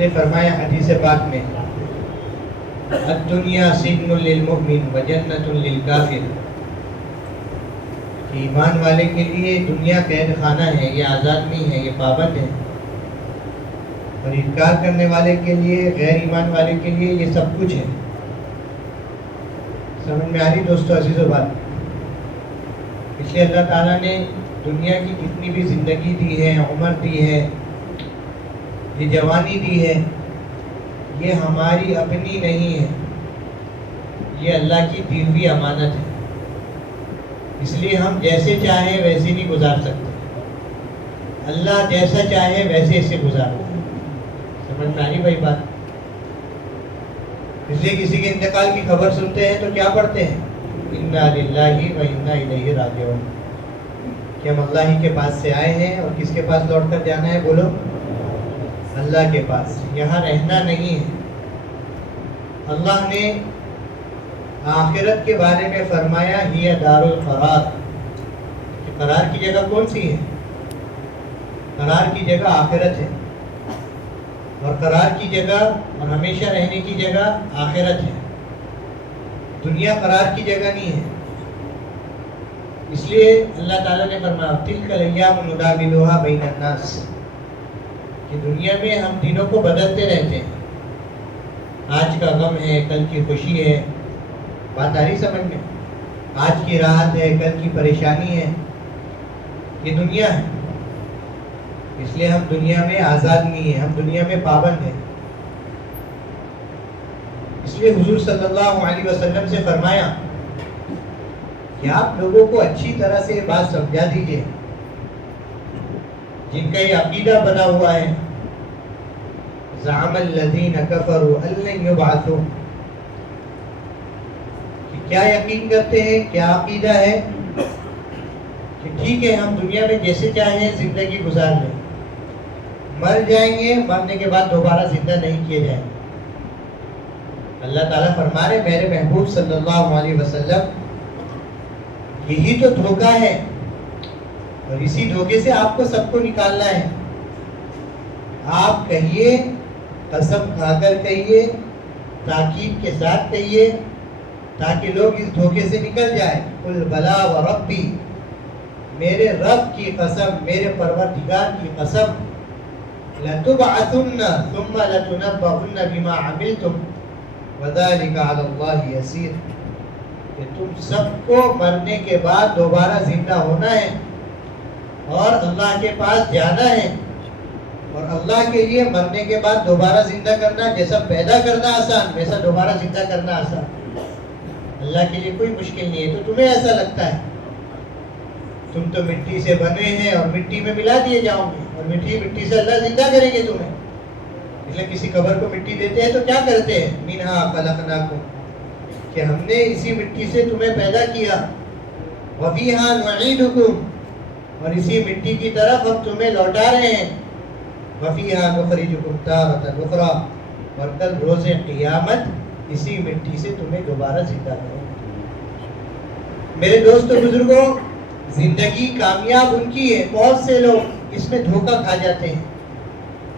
نے فرمایا حدیث پاک میں الدنیا سجن للمؤمن و جنت للکافر، کہ ایمان والے کے لیے دنیا قید خانہ ہے، یہ آزاد نہیں ہے، یہ پابند ہے، اور انکار کرنے والے کے لیے، غیر ایمان والے کے لیے یہ سب کچھ ہے۔ سمجھ میں آ رہی دوستو عزیزو بات؟ اس لیے اللہ تعالیٰ نے دنیا کی جتنی بھی زندگی دی ہے، عمر دی ہے، یہ جوانی دی ہے، یہ ہماری اپنی نہیں ہے، یہ اللہ کی دی ہوئی امانت ہے۔ اس لیے ہم جیسے چاہیں ویسے نہیں گزار سکتے، اللہ جیسا چاہے ویسے اسے گزارو۔ سمجھ میں آ رہی بھائی بات؟ اس لیے کسی کے انتقال کی خبر سنتے ہیں تو کیا پڑھتے ہیں؟ انا للہ و انا الیہ راجعون، کہ ہم اللہ ہی کے پاس سے آئے ہیں، اور کس کے پاس لوٹ کر جانا ہے؟ بولو، اللہ کے پاس۔ یہاں رہنا نہیں ہے۔ اللہ نے آخرت کے بارے میں فرمایا ہی دار القرار، کہ قرار کی جگہ کون سی ہے؟ قرار کی جگہ آخرت ہے، اور قرار کی جگہ اور ہمیشہ رہنے کی جگہ آخرت ہے۔ دنیا قرار کی جگہ نہیں ہے۔ اس لیے اللہ تعالیٰ نے فرمایا تلک الایام نداولها بین الناس، کہ دنیا میں ہم دنوں کو بدلتے رہتے ہیں۔ آج کا غم ہے، کل کی خوشی ہے، بات آ رہی سمجھ میں؟ آج کی راحت ہے، کل کی پریشانی ہے، یہ دنیا ہے۔ اس لیے ہم دنیا میں آزاد نہیں ہیں، ہم دنیا میں پابند ہیں۔ اس لیے حضور صلی اللہ علیہ وسلم سے فرمایا کہ آپ لوگوں کو اچھی طرح سے یہ بات سمجھا دیجئے، جن کا یہ عقیدہ بنا ہوا ہے زعم الذین کفروا ان لن یبعثوا، کہ کیا یقین کرتے ہیں، کیا عقیدہ ہے کہ ٹھیک ہے ہم دنیا میں جیسے چاہیں زندگی گزار لیں، مر جائیں گے، مرنے کے بعد دوبارہ زندہ نہیں کیے جائیں گے۔ اللہ تعالیٰ فرما رہے میرے محبوب صلی اللہ علیہ وسلم یہی تو دھوکہ ہے، اور اسی دھوکے سے آپ کو سب کو نکالنا ہے۔ آپ کہیے، قسم کھا کر کہیے، تاکید کے ساتھ کہیے، تاکہ لوگ اس دھوکے سے نکل جائیں۔ قل بلا وربی، میرے رب کی قسم، میرے پروردگار کی قسم، لتبعثن ثم لتنبؤن بما عملتم وذلك على الله يسير، کہ تم سب کو مرنے کے بعد دوبارہ زندہ ہونا ہے، اور اللہ کے پاس جانا ہے، اور اللہ کے لیے مرنے کے بعد دوبارہ زندہ کرنا، جیسا پیدا کرنا آسان ویسا دوبارہ زندہ کرنا آسان۔ اللہ کے لیے کوئی مشکل نہیں ہے۔ تو تمہیں ایسا لگتا ہے تم تو مٹی سے بنے ہیں اور مٹی میں ملا دیے جاؤ گے، اور مٹی سے اللہ زندہ کریں گے تمہیں۔ اس لیے کسی قبر کو مٹی دیتے ہیں تو کیا کرتے ہیں؟ منہا خلقناکم، کہ ہم نے اسی مٹی سے تمہیں پیدا کیا، وفیہا نعیدکم، اور اسی مٹی کی طرف ہم تمہیں لوٹا رہے ہیں، وفیہا نخرجکم تارۃ اخری، اور کل روز قیامت اسی مٹی سے تمہیں دوبارہ زندہ کریں گے۔ میرے دوستو بزرگوں، زندگی کامیاب ان کی ہے، بہت سے لوگ اس میں دھوکہ کھا جاتے ہیں۔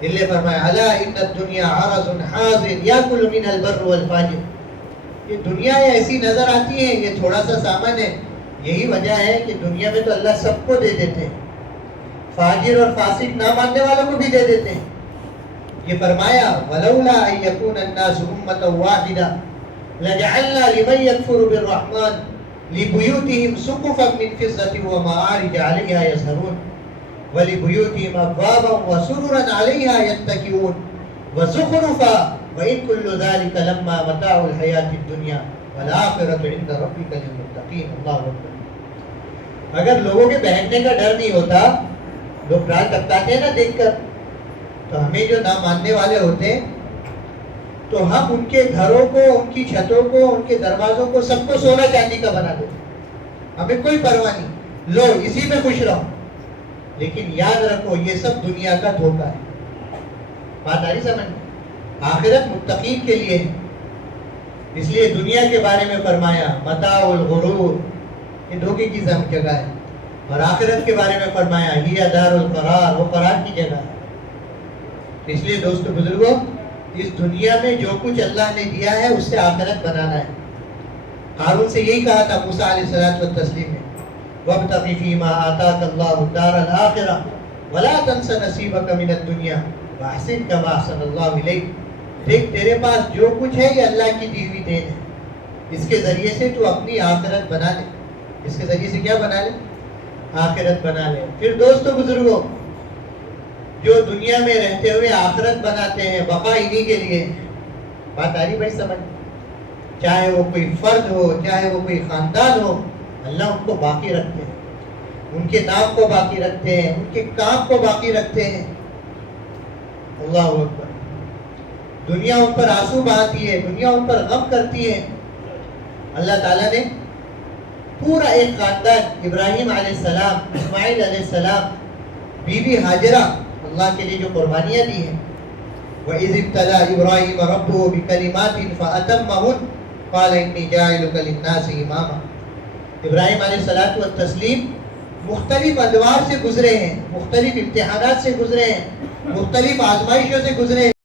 دل نے فرمایا الا ان الدنیا عرض حاضر یاکل من البر والفاجر، یہ دنیا ایسی نظر آتی ہے، یہ تھوڑا سا سامان ہے، یہی وجہ ہے کہ دنیا میں تو اللہ سب کو دے دیتے ہیں، فاجر اور فاسق نہ ماننے والوں کو بھی دے دیتے ہیں۔ یہ فرمایا ولولا ان یکون الناس امۃ واحدہ لجعلنا لمن یکفر بالرحمن لبیوتہم سقفا من فضة ومعارج علیہا یظہرون وَلِبُيُوتِهِمْ أَبْوَابًا وَسُرُرًا عَلَيْهَا يَتَّكِئُونَ وَزُخْرُفًا وَإِنْ كُلُّ ذَلِكَ لَمَّا مَتَاعُ الْحَيَاةِ الدُّنْيَا وَالْآخِرَةُ عِنْدَ رَبِّكَ لِلْمُتَّقِينَ۔ اللہ اکبر۔ اگر لوگوں کے بہکنے کا ڈر نہیں ہوتا، لوگ ڈر ٹپکاتے ہیں نا دیکھ کر، تو ہمیں جو نہ ماننے والے ہوتے تو ہم ان کے گھروں کو، ان کی چھتوں کو، ان کے دروازوں کو، سب کو سونا چاندی کا بنا دیتے، ہمیں کوئی پرواہ نہیں، لو اسی میں خوش رہو۔ لیکن یاد رکھو یہ سب دنیا کا دھوکہ ہے۔ بات آ رہی سمجھ میں؟ آخرت متقین کے لیے ہے۔ اس لیے دنیا کے بارے میں فرمایا متاع الغرور، یہ دھوکے کی جگہ ہے، اور آخرت کے بارے میں فرمایا ہی دار القرار، وہ قرار کی جگہ ہے۔ اس لیے دوست بزرگوں، اس دنیا میں جو کچھ اللہ نے دیا ہے اس سے آخرت بنانا ہے۔ ہارون سے یہی کہا تھا موسیٰ علیہ الصلوۃ والتسلیم نے، وَابْتَغِ فِيمَا آتَاكَ اللَّهُ الدَّارَ الْآخِرَةَ وَلَا تَنْسَ نَصِيبَكَ مِنَ الدُّنْيَا وَأَحْسِنْ كَمَا أَحْسَنَ اللَّهُ إِلَيْكَ۔ دیکھ تیرے پاس جو کچھ ہے یہ اللہ کی دی ہوئی دین ہے، اس کے ذریعے سے تو اپنی آخرت بنا لے۔ اس کے ذریعے سے کیا بنا لے؟ آخرت بنا لے۔ پھر دوستو بزرگوں، جو دنیا میں رہتے ہوئے آخرت بناتے ہیں، بقا انہی کے لیے، بات آ رہی بھائی سمجھ؟ چاہے وہ کوئی فرد ہو، چاہے وہ کوئی خاندان ہو، اللہ ان کو باقی رکھتے ہیں، ان کے نام کو باقی رکھتے ہیں، ان کے کام کو باقی رکھتے ہیں۔ اللہ اکبر۔ دنیا ان پر آنسو بہاتی ہے، دنیا ان پر غم کرتی ہے۔ اللہ تعالیٰ نے پورا ایک خاندان، ابراہیم علیہ السلام، اسماعیل علیہ السلام، بی بی ہاجرہ، اللہ کے لیے جو قربانیاں دی ہیں، وَإِذِ ابْتَلَىٰ إِبْرَاهِيمَ رَبُّهُ بِكَلِمَاتٍ فَأَتَمَّهُنَّ قَالَ إِنِّي جَاعِلُكَ لِلنَّاسِ إِمَامًا۔ ابراہیم علیہ الصلوۃ والتسلیم مختلف ادوار سے گزرے ہیں، مختلف امتحانات سے گزرے ہیں، مختلف آزمائشوں سے گزرے ہیں۔